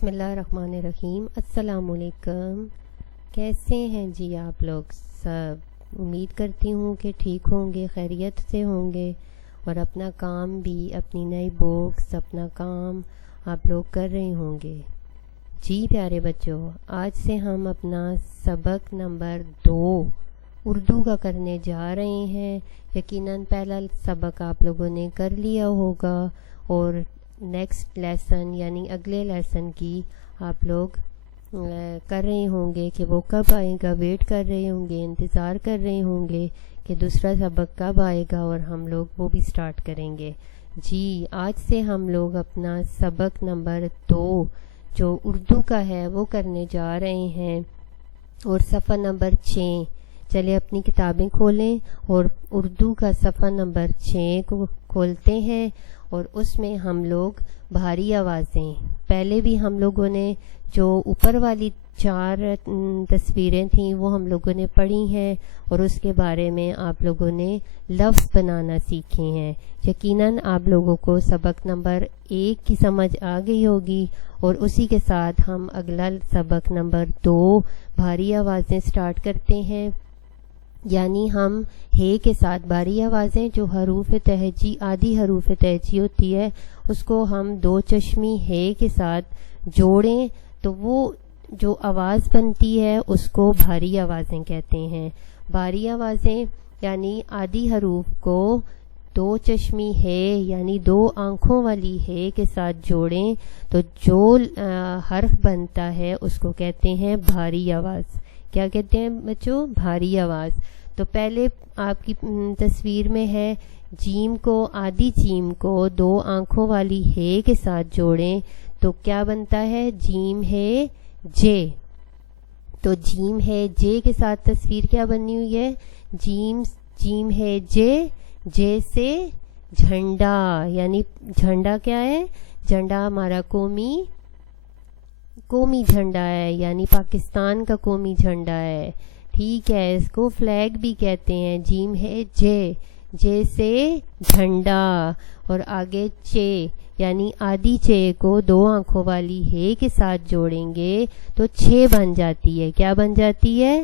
بسم اللہ الرحمن الرحیم۔ السلام علیکم، کیسے ہیں جی آپ لوگ سب؟ امید کرتی ہوں کہ ٹھیک ہوں گے، خیریت سے ہوں گے، اور اپنا کام بھی، اپنی نئی بکس، اپنا کام آپ لوگ کر رہے ہوں گے۔ جی پیارے بچوں، آج سے ہم اپنا سبق نمبر 2 اردو کا کرنے جا رہے ہیں۔ یقیناً پہلا سبق آپ لوگوں نے کر لیا ہوگا، اور نیکسٹ لیسن یعنی اگلے لیسن کی آپ لوگ کر رہے ہوں گے کہ وہ کب آئے گا، ویٹ کر رہے ہوں گے، انتظار کر رہے ہوں گے کہ دوسرا سبق کب آئے گا اور ہم لوگ وہ بھی سٹارٹ کریں گے۔ جی آج سے ہم لوگ اپنا سبق نمبر 2 جو اردو کا ہے وہ کرنے جا رہے ہیں، اور صفحہ نمبر 6۔ چلے اپنی کتابیں کھولیں اور اردو کا صفحہ نمبر 6 کو کھولتے ہیں، اور اس میں ہم لوگ بھاری آوازیں، پہلے بھی ہم لوگوں نے جو اوپر والی 4 تصویریں تھیں وہ ہم لوگوں نے پڑھی ہیں، اور اس کے بارے میں آپ لوگوں نے لفظ بنانا سیکھے ہیں۔ یقیناً آپ لوگوں کو سبق نمبر 1 کی سمجھ آ گئی ہوگی، اور اسی کے ساتھ ہم اگلا سبق نمبر 2 بھاری آوازیں سٹارٹ کرتے ہیں۔ یعنی ہم ہے کے ساتھ بھاری آوازیں جو حروف تہجی، آدھی حروف تہجی ہوتی ہے، اس کو ہم 2 چشمی ہے کے ساتھ جوڑیں تو وہ جو آواز بنتی ہے اس کو بھاری آوازیں کہتے ہیں۔ بھاری آوازیں یعنی آدھی حروف کو 2 چشمی ہے یعنی 2 آنکھوں والی ہے کے ساتھ جوڑیں تو جو حرف بنتا ہے اس کو کہتے ہیں بھاری آواز۔ کیا کہتے ہیں بچوں؟ بھاری آواز۔ تو پہلے آپ کی تصویر میں ہے جیم کو، آدھی جیم کو 2 آنکھوں والی ہے کے ساتھ جوڑیں تو کیا بنتا ہے؟ جیم ہے جے۔ تو جیم ہے جے کے ساتھ تصویر کیا بنی ہوئی ہے؟ جیم ہے جے، جے سے جھنڈا، یعنی جھنڈا کیا ہے؟ جھنڈا ہمارا قومی جھنڈا ہے، یعنی پاکستان کا قومی جھنڈا ہے، ٹھیک ہے، اس کو فلیگ بھی کہتے ہیں۔ جیم ہے جے، جے سے جھنڈا، اور آگے چے یعنی آدھی چے کو 2 آنکھوں والی ہے کے ساتھ جوڑیں گے تو 6 بن جاتی ہے۔ کیا بن جاتی ہے؟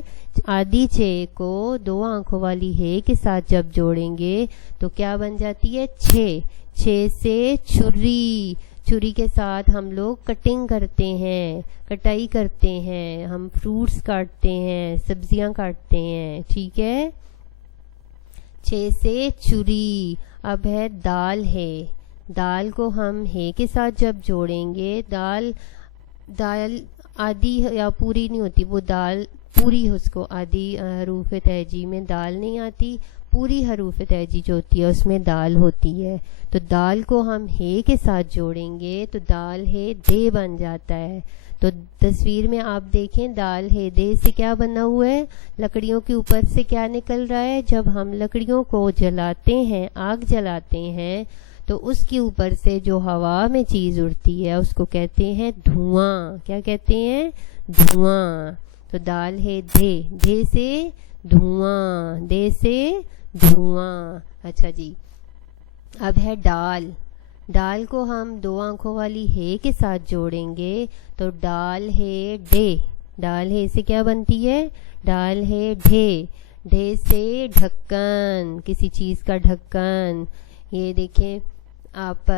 آدھی چے کو 2 آنکھوں والی ہے کے ساتھ جب جوڑیں گے تو کیا بن جاتی ہے؟ 6۔ 6 سے چھری، چھری کے ساتھ ہم لوگ کٹنگ کرتے ہیں، کٹائی کرتے ہیں، ہم فروٹس کاٹتے ہیں، سبزیاں کاٹتے ہیں، ٹھیک ہے۔ 6 سے چھری۔ اب ہے دال ہے، دال کو ہم ہے کے ساتھ جب جوڑیں گے، دال آدھی یا پوری نہیں ہوتی، وہ دال پوری، اس کو آدھی حروف تہجی میں دال نہیں آتی، پوری حروف تہجی جو ہوتی ہے اس میں دال ہوتی ہے۔ تو دال کو ہم ہے کے ساتھ جوڑیں گے تو دال ہے دے بن جاتا ہے۔ تو تصویر میں آپ دیکھیں دال ہے دے سے کیا بنا ہوا ہے؟ لکڑیوں کے اوپر سے کیا نکل رہا ہے؟ جب ہم لکڑیوں کو جلاتے ہیں، آگ جلاتے ہیں، تو اس کے اوپر سے جو ہوا میں چیز اڑتی ہے اس کو کہتے ہیں دھواں۔ کیا کہتے ہیں؟ دھواں۔ تو دال ہے دے، دے سے دھواں، دے سے دھواں۔ اچھا جی، اب ہے ڈال۔ ڈال کو ہم 2 آنکھوں والی ہے کے ساتھ جوڑیں گے تو ڈال ہے ڈے، ڈال ہے سے کیا بنتی ہے؟ ڈال ہے ڈھے، ڈھے سے ڈھکن، کسی چیز کا ڈھکن۔ یہ دیکھیں آپ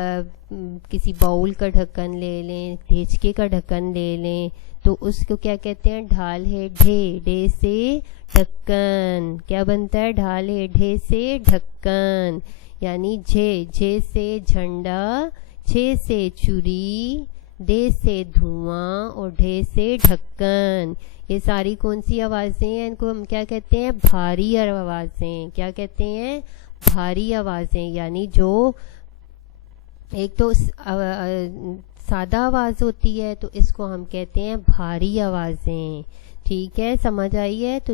کسی باؤل کا ڈھکن لے لیں، دیچکے کا ڈھکن لے لیں تو اس کو کیا کہتے ہیں؟ ڈھال ہے ڈھے، ڈے سے ڈھکن۔ کیا بنتا ہے؟ ڈھال ہے ڈھے سے ڈھکن، یعنی جے سے جھنڈا، چھے سے چھری، دے سے دھواں، اور ڈھے سے ڈھکن۔ یہ ساری کون سی آوازیں ہیں؟ ان کو ہم کیا کہتے ہیں؟ بھاری آوازیں۔ کیا کہتے ہیں؟ بھاری آوازیں، یعنی جو ایک تو سادہ آواز ہوتی ہے تو اس کو ہم کہتے ہیں بھاری آوازیں، ٹھیک ہے، سمجھ آئی ہے؟ تو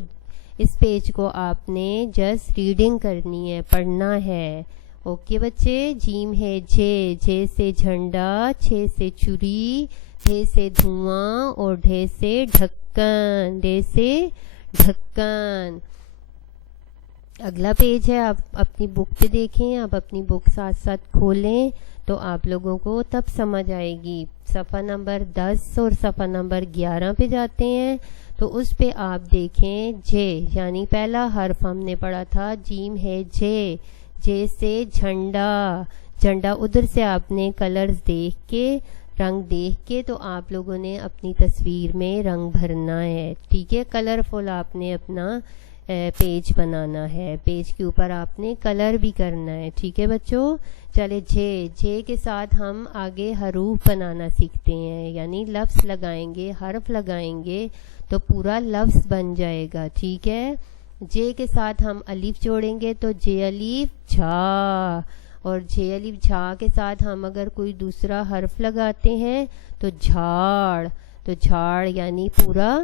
اس پیج کو آپ نے جسٹ ریڈنگ کرنی ہے، پڑھنا ہے، اوکے بچے؟ جیم ہے جے، جے سے جھنڈا، چھے سے چھری، ڈھے سے دھواں، اور ڈھے سے ڈھکن، ڈھے سے ڈھکن۔ اگلا پیج ہے، آپ اپنی بک پہ دیکھیں، آپ اپنی بک ساتھ ساتھ کھولیں تو آپ لوگوں کو تب سمجھ آئے گی۔ صفحہ نمبر 10 اور صفحہ نمبر 11 پہ جاتے ہیں تو اس پہ آپ دیکھیں جے، یعنی پہلا حرف ہم نے پڑھا تھا جیم ہے جے، جے سے جھنڈا، جھنڈا ادھر سے آپ نے کلرز دیکھ کے، رنگ دیکھ کے تو آپ لوگوں نے اپنی تصویر میں رنگ بھرنا ہے، ٹھیک ہے، کلرفل آپ نے اپنا پیج بنانا ہے، پیج کے اوپر آپ نے کلر بھی کرنا ہے، ٹھیک ہے بچوں۔ چلے جے کے ساتھ ہم آگے حروف بنانا سیکھتے ہیں، یعنی لفظ لگائیں گے، حرف لگائیں گے تو پورا لفظ بن جائے گا، ٹھیک ہے۔ جے کے ساتھ ہم الف جوڑیں گے تو جے الف جھا، اور جے الف جھا کے ساتھ ہم اگر کوئی دوسرا حرف لگاتے ہیں تو جھاڑ، تو جھاڑ یعنی پورا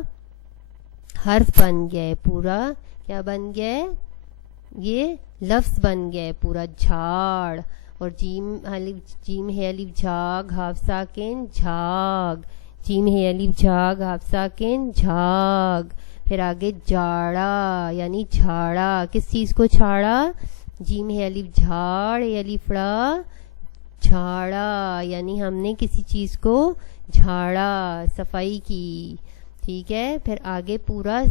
حرف بن گیا ہے، پورا کیا بن گیا ہے، یہ لفظ بن گیا ہے پورا، جھاڑ۔ اور جیم ہے الف جھاگ ہاف ساکن جھاگ، جیم ہے الف جھاگ ہاف ساکن جھاگ۔ پھر آگے جاڑا یعنی جھاڑا، کس چیز کو چھاڑا، جیم ہے الف جھاڑ اے الف ڑا جھاڑا، یعنی ہم نے کسی چیز کو جھاڑا، صفائی کی، ٹھیک ہے۔ پھر آگے پورا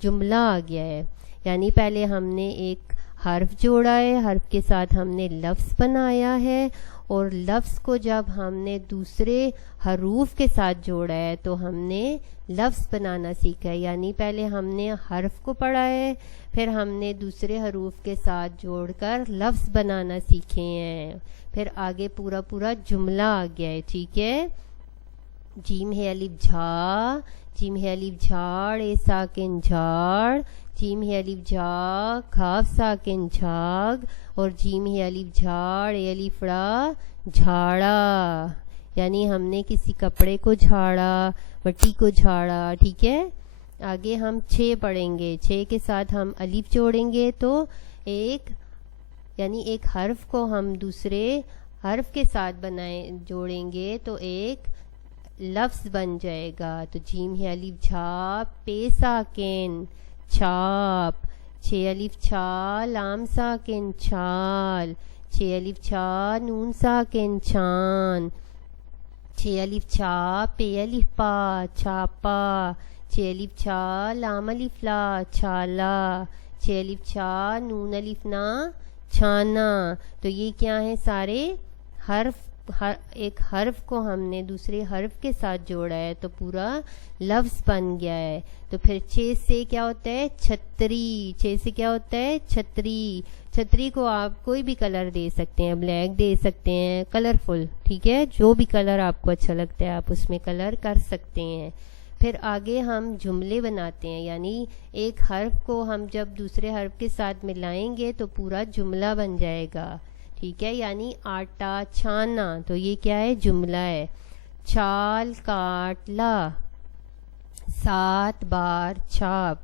جملہ آ گیا ہے، یعنی پہلے ہم نے ایک حرف جوڑا ہے، حرف کے ساتھ ہم نے لفظ بنایا ہے، اور لفظ کو جب ہم نے دوسرے حروف کے ساتھ جوڑا ہے تو ہم نے لفظ بنانا سیکھا ہے، یعنی پہلے ہم نے حرف کو پڑھا ہے، پھر ہم نے دوسرے حروف کے ساتھ جوڑ کر لفظ بنانا سیکھے ہیں، پھر آگے پورا جملہ آ گیا ہے، ٹھیک ہے۔ جیم ہے الف جھا، جیم ہے الف جھاڑ اے ساکن جھاڑ، جیم ہے الف جھا کھاف ساکن جھاگ، اور جیم ہے الف جھاڑ اے الف ڑا جھاڑا، یعنی ہم نے کسی کپڑے کو جھاڑا، مٹی کو جھاڑا، ٹھیک ہے۔ آگے ہم 6 پڑھیں گے، 6 کے ساتھ ہم الف جوڑیں گے تو ایک، یعنی ایک حرف کو ہم دوسرے حرف کے ساتھ جوڑیں گے تو ایک لفظ بن جائے گا، تو جیم ہے الف جھا پے ساکن چھاپ، 6 الف چھا لام ساکن چھال، 6 الف چھا نون ساکن چھان، 6 الف چھا پے الف پا چھاپا، 6 الف چھا لام الف لا چھالا، 6 الف چھا نون الف نا چھانا۔ تو یہ کیا ہیں سارے حرف، ایک حرف کو ہم نے دوسرے حرف کے ساتھ جوڑا ہے تو پورا لفظ بن گیا ہے۔ تو پھر 6 سے کیا ہوتا ہے چھتری، 6 سے کیا ہوتا ہے چھتری، چھتری کو آپ کوئی بھی کلر دے سکتے ہیں، بلیک دے سکتے ہیں، کلرفل، ٹھیک ہے، جو بھی کلر آپ کو اچھا لگتا ہے آپ اس میں کلر کر سکتے ہیں۔ پھر آگے ہم جملے بناتے ہیں، یعنی ایک حرف کو ہم جب دوسرے حرف کے ساتھ ملائیں گے تو پورا جملہ بن جائے گا، ٹھیک ہے، یعنی آٹا چھانا، تو یہ کیا ہے جملہ ہے۔ چھال کاٹ لا، 7 بار چھاپ،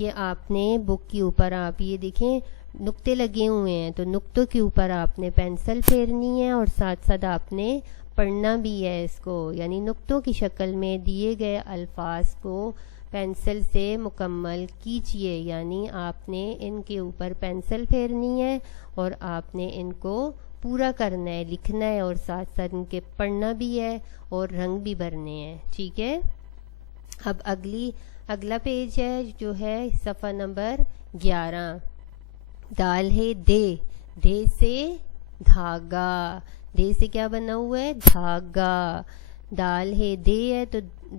یہ آپ نے بک کے اوپر آپ یہ دیکھیں نقطے لگے ہوئے ہیں تو نقطوں کے اوپر آپ نے پینسل پھیرنی ہے اور ساتھ ساتھ آپ نے پڑھنا بھی ہے اس کو، یعنی نقطوں کی شکل میں دیے گئے الفاظ کو پینسل سے مکمل کیجئے، یعنی آپ نے ان کے اوپر پینسل پھیرنی ہے اور آپ نے ان کو پورا کرنا ہے، لکھنا ہے، اور ساتھ ساتھ ان کے پڑھنا بھی ہے اور رنگ بھی بھرنے ہیں، ٹھیک ہے۔ اب اگلا پیج ہے جو ہے صفحہ نمبر 11، دال ہے دے سے دھاگا، دے سے کیا بنا ہوا ہے دھاگا، دال ہے دے ہے تو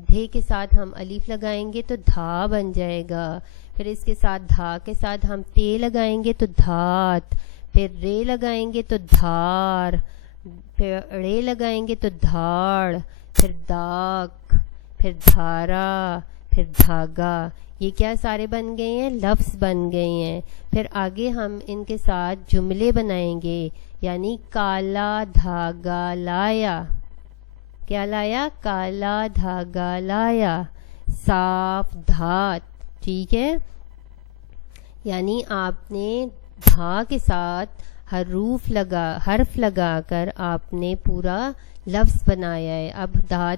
دھے کے ساتھ ہم الف لگائیں گے تو دھا بن جائے گا، پھر اس کے ساتھ دھا کے ساتھ ہم تے لگائیں گے تو دھات، پھر رے لگائیں گے تو دھار، پھر ڑے لگائیں گے تو دھاڑ، پھر داغ، پھر دھارا، پھر دھاگا، یہ کیا سارے بن گئے ہیں لفظ بن گئے ہیں۔ پھر آگے ہم ان کے ساتھ جملے بنائیں گے، یعنی کالا دھاگا لایا، کیا لایا کالا دھاگا لایا، صاف دھات، ٹھیک ہے، یعنی آپ نے دھا کے ساتھ حرف لگا کر آپ نے پورا لفظ بنایا ہے۔ اب دھا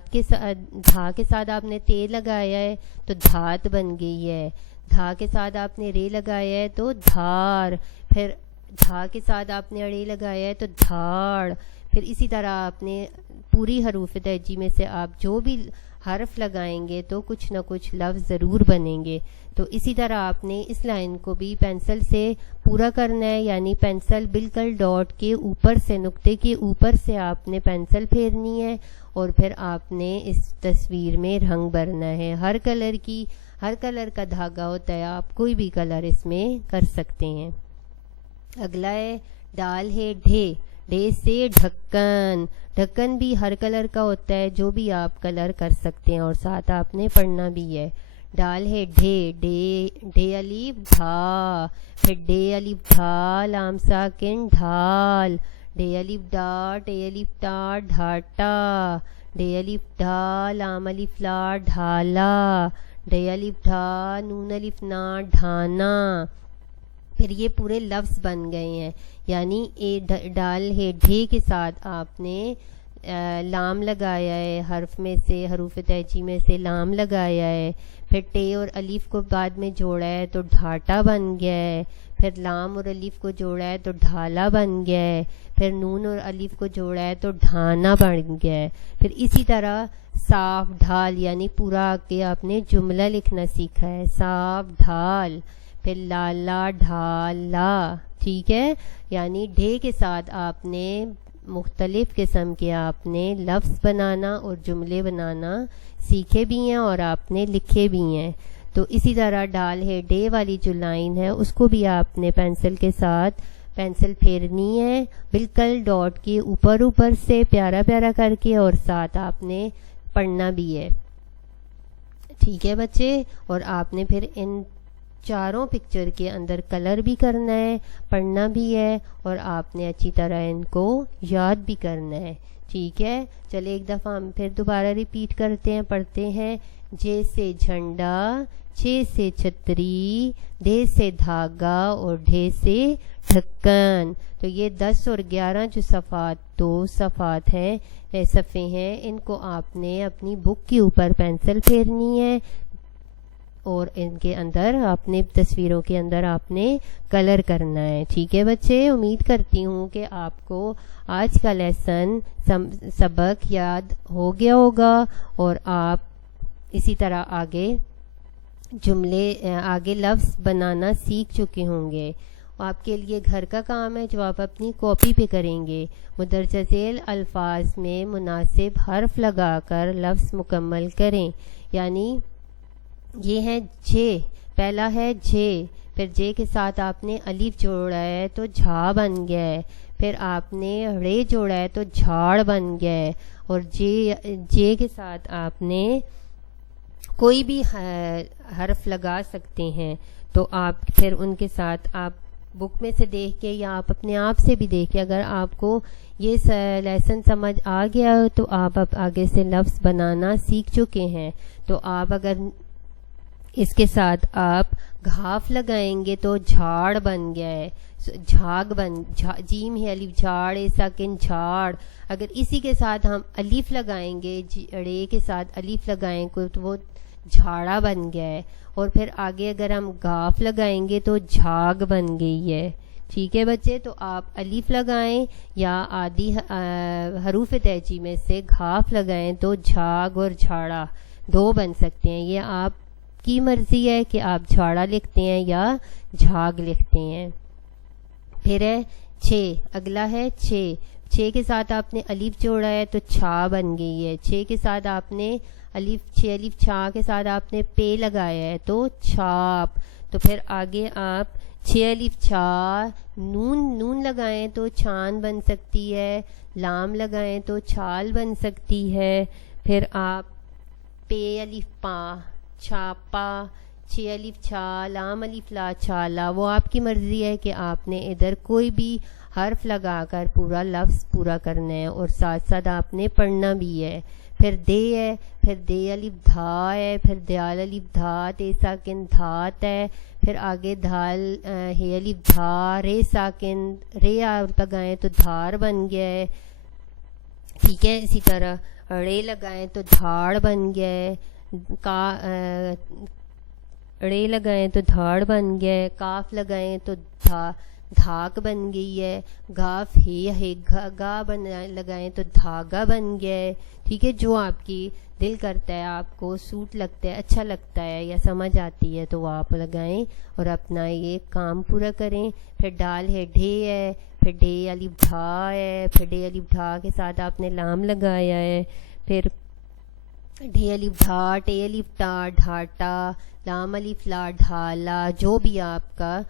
کے ساتھ آپ نے تے لگایا ہے تو دھات بن گئی ہے، دھا کے ساتھ آپ نے رے لگایا ہے تو دھار، پھر دھا کے ساتھ آپ نے اڑے لگایا ہے تو دھاڑ، پھر اسی طرح آپ نے پوری حروف تہجی میں سے آپ جو بھی حرف لگائیں گے تو کچھ نہ کچھ لفظ ضرور بنیں گے. تو اسی طرح آپ نے اس لائن کو بھی پینسل سے پورا کرنا ہے، یعنی پینسل بالکل ڈاٹ کے اوپر سے، نقطے کے اوپر سے آپ نے پینسل پھیرنی ہے، اور پھر آپ نے اس تصویر میں رنگ بھرنا ہے. ہر کلر کا دھاگا ہوتا ہے، آپ کوئی بھی کلر اس میں کر سکتے ہیں. اگلا ہے ڈال ہے ڈھے، ڈھے سے ڈھکن. ڈھکن بھی ہر کلر کا ہوتا ہے، جو بھی آپ کلر کر سکتے ہیں اور ساتھ آپ نے پڑھنا بھی ہے. ڈال ہے ڈھے، ڈھے الف ڈھا، پھر ڈے الف ڈھا لام ساکن ڈھال، ڈے الف ڈا ٹے الف ٹا ڈھاٹا، ڈے الف ڈھا لام الف لا ڈھالا، ڈے الف ڈھا نون الف نا ڈھانا. پھر یہ پورے لفظ بن گئے ہیں. یعنی ڈال ہے ڈھے کے ساتھ آپ نے لام لگایا ہے، حرف میں سے، حروف تہجی میں سے لام لگایا ہے. پھر ٹے اور الف کو بعد میں جوڑا ہے تو ڈھاٹا بن گیا ہے. پھر لام اور الف کو جوڑا ہے تو ڈھالا بن گیا ہے. پھر نون اور الف کو جوڑا ہے تو ڈھانا بن گیا ہے. پھر اسی طرح صاف ڈھال، یعنی پورا کے آپ نے جملہ لکھنا سیکھا ہے، صاف ڈھال. پھر لالا ڈھالا، ٹھیک ہے. یعنی ڈھے کے ساتھ آپ نے مختلف قسم کے آپ نے لفظ بنانا اور جملے بنانا سیکھے بھی ہیں اور آپ نے لکھے بھی ہیں. تو اسی طرح ڈال ہے ڈے والی جو لائن ہے اس کو بھی آپ نے پینسل کے ساتھ پینسل پھیرنی ہے، بالکل ڈاٹ کے اوپر سے پیارا پیارا کر کے، اور ساتھ آپ نے پڑھنا بھی ہے. ٹھیک ہے بچے. اور آپ نے پھر ان چاروں پکچر کے اندر کلر بھی کرنا ہے، پڑھنا بھی ہے، اور آپ نے اچھی طرح ان کو یاد بھی کرنا ہے. ٹھیک ہے. چلے ایک دفعہ ہم پھر دوبارہ ریپیٹ کرتے ہیں، پڑھتے ہیں. جے سے جھنڈا، چھ سے چھتری، دھے سے دھاگا اور ڈھے سے ڈھکن. تو یہ 10 اور 11 جو دو صفحات ہیں، صفحے ہیں، ان کو آپ نے اپنی بک کے اوپر پینسل پھیرنی ہے، اور ان کے اندر اپنے تصویروں کے اندر آپ نے کلر کرنا ہے. ٹھیک ہے بچے. امید کرتی ہوں کہ آپ کو آج کا لیسن سبق یاد ہو گیا ہوگا، اور آپ اسی طرح آگے لفظ بنانا سیکھ چکے ہوں گے. آپ کے لیے گھر کا کام ہے جو آپ اپنی کاپی پہ کریں گے. مندرجہ ذیل الفاظ میں مناسب حرف لگا کر لفظ مکمل کریں. یعنی یہ ہے جے، پہلا ہے جے، پھر جے کے ساتھ آپ نے الف جوڑا ہے تو جھا بن گیا ہے. پھر آپ نے رے جوڑا ہے تو جھاڑ بن گیا ہے. اور جے کے ساتھ آپ نے کوئی بھی حرف لگا سکتے ہیں، تو آپ پھر ان کے ساتھ آپ بک میں سے دیکھ کے یا آپ اپنے آپ سے بھی دیکھ کے، اگر آپ کو یہ لیسن سمجھ آ گیا تو آپ اب آگے سے لفظ بنانا سیکھ چکے ہیں. تو آپ اگر اس کے ساتھ آپ گھاف لگائیں گے تو جھاڑ بن گیا ہے، جھاگ جیم ہے الف جھاڑ ساکن جھاڑ. اگر اسی کے ساتھ ہم الف لگائیں گے، ڑے کے ساتھ الف لگائیں گے تو وہ جھاڑا بن گیا ہے. اور پھر آگے اگر ہم گاف لگائیں گے تو جھاگ بن گئی ہے. ٹھیک ہے بچے. تو آپ الف لگائیں یا آدھی حروف تہجی میں سے گھاف لگائیں تو جھاگ اور جھاڑا دو بن سکتے ہیں. یہ آپ کی مرضی ہے کہ آپ جھاڑا لکھتے ہیں یا جھاگ لکھتے ہیں. پھر ہے چھ، اگلا ہے چھ. چھ کے ساتھ آپ نے الف جوڑا ہے تو چھا بن گئی ہے. چھ کے ساتھ آپ نے الف چھا کے ساتھ آپ نے پے لگایا ہے تو چھاپ. تو پھر آگے آپ چھ الف چھا نون لگائیں تو چھان بن سکتی ہے، لام لگائیں تو چھال بن سکتی ہے. پھر آپ پے الف پا چھاپا، چھ الف چھا لام الف لا چھالا. وہ آپ کی مرضی ہے کہ آپ نے ادھر کوئی بھی حرف لگا کر پورا لفظ پورا کرنا ہے، اور ساتھ ساتھ آپ نے پڑھنا بھی ہے. پھر دے ہے، پھر دے الف دھا ہے، پھر دیال الف دھا تے ساکن دھات ہے. پھر آگے دھال ہے الف دھا رے ساکن رے آپ لگائیں تو دھار بن گیا ہے. ٹھیک ہے. اسی طرح رے لگائیں تو دھاڑ بن گیا ہے. ڑے لگائیں تو دھاڑ بن گیا ہے، کاف لگائیں تو دھاک بن گئی ہے، گاف ہے گا لگائیں تو دھاگا بن گیا ہے. ٹھیک ہے، جو آپ کی دل کرتا ہے، آپ کو سوٹ لگتا ہے، اچھا لگتا ہے یا سمجھ آتی ہے تو وہ آپ لگائیں اور اپنا یہ کام پورا کریں. پھر ڈال ہے ڈھے ہے، پھر ڈے الف ڈھا ہے، پھر ڈے الف ڈھا کے ساتھ آپ نے لام لگایا ہے، پھر ڈھے الف ڈھا، ٹے الف ٹا، ڈھاٹا، لام الف لا، ڈھالا. جو بھی آپ کا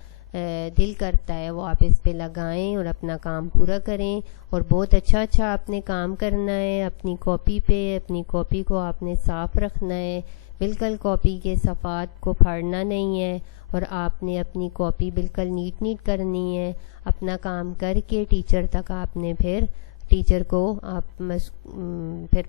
دل کرتا ہے وہ آپ اس پہ لگائیں اور اپنا کام پورا کریں. اور بہت اچھا آپ نے کام کرنا ہے اپنی کاپی پہ. اپنی کاپی کو آپ نے صاف رکھنا ہے، بالکل کاپی کے صفحات کو پھاڑنا نہیں ہے، اور آپ نے اپنی کاپی بالکل نیٹ کرنی ہے. اپنا کام کر کے ٹیچر تک آپ نے پھر ٹیچر کو آپ پھر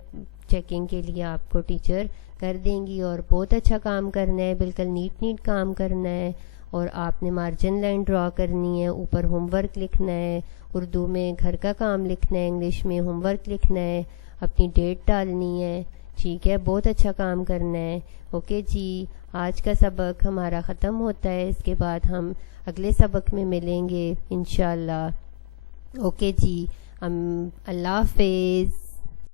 چیکنگ کے لیے آپ کو ٹیچر کر دیں گی. اور بہت اچھا کام کرنا ہے، بالکل نیٹ کام کرنا ہے. اور آپ نے مارجن لائن ڈرا کرنی ہے، اوپر ہوم ورک لکھنا ہے، اردو میں گھر کا کام لکھنا ہے، انگلش میں ہوم ورک لکھنا ہے، اپنی ڈیٹ ڈالنی ہے. ٹھیک ہے، بہت اچھا کام کرنا ہے. اوکے جی، آج کا سبق ہمارا ختم ہوتا ہے. اس کے بعد ہم اگلے سبق میں ملیں گے انشاءاللہ. اوکے جی، اللہ حافظ.